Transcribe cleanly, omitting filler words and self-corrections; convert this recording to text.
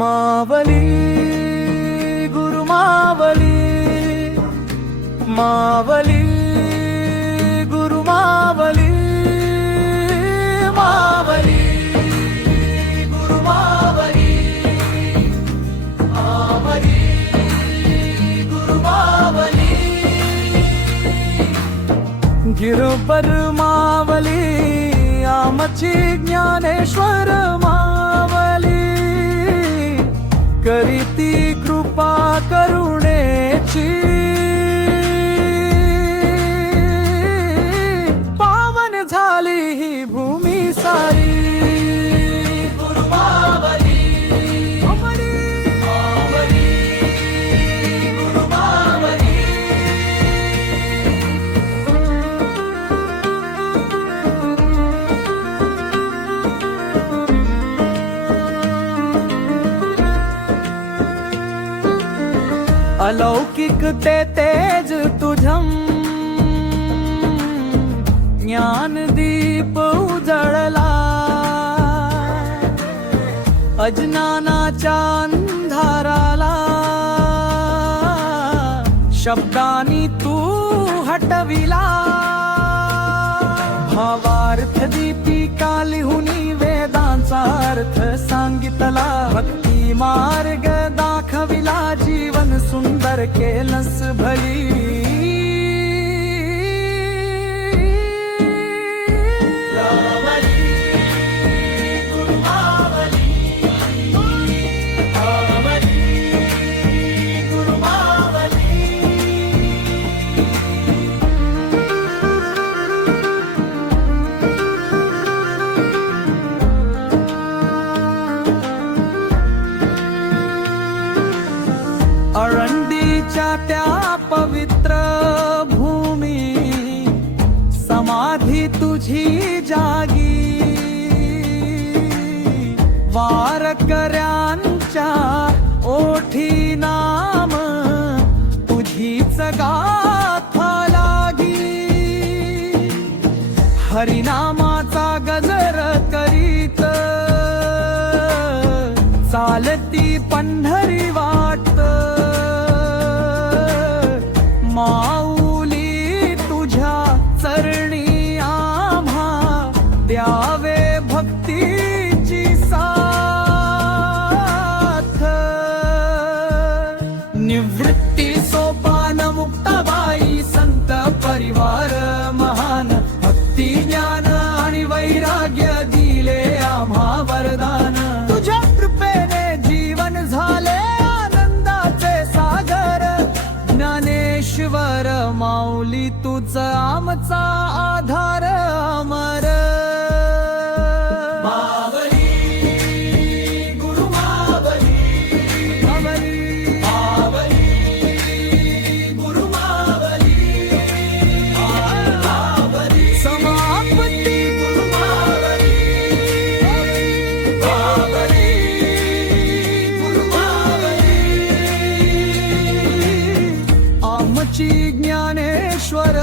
मावली गुरु मावली, मावली गुरु मावली, मावली गुरु मावली, मावली गुरु मावली, गिरोबर मावली आमची ज्ञानेश्वर मावली, करीती कृपा करुणेची, पावन झाली ही भूमी सारी, गुरु मावली, मावली, मावली गुरु मावली. अलौकिक ते तेज तुझं, ज्ञानदीप उजळला, अज्ञानाच्या अंधाराला, शब्दांनी तू हटविला, भावार्थ दीपिका लिहुनी वेदांचा अर्थ सांगितला, भक्ती मार्ग दाखविला, जीवन सुंदर केलंस भली. अळंदीच्या त्या पवित्र भूमी, समाधी तुझी जागी, वारकऱ्यांच्या ओठी नाम तुझीच गाथा लागी, हरिनामाचा गजर करीत चालती पंढरी वाट, माऊली तुझ्या चरणी आम्हा द्यावे भक्तीची साथ, निवृत्ती सोपान मुक्ताबाई संत परिवार महान, भक्ती ज्ञान आणि वैराग्य दिले आम्हा वरदान, तुझ्या कृपेने जीवन झाले आनंदाचे सागर, ज्ञानेश्वर माऊली तुझ आमचा आधार अमर. मावली गुरु मावली, मावली, मावली गुरु मावली, मावली समापती गुरु मावली, मावली गुरु मावली, आमची ज्ञानेश्वर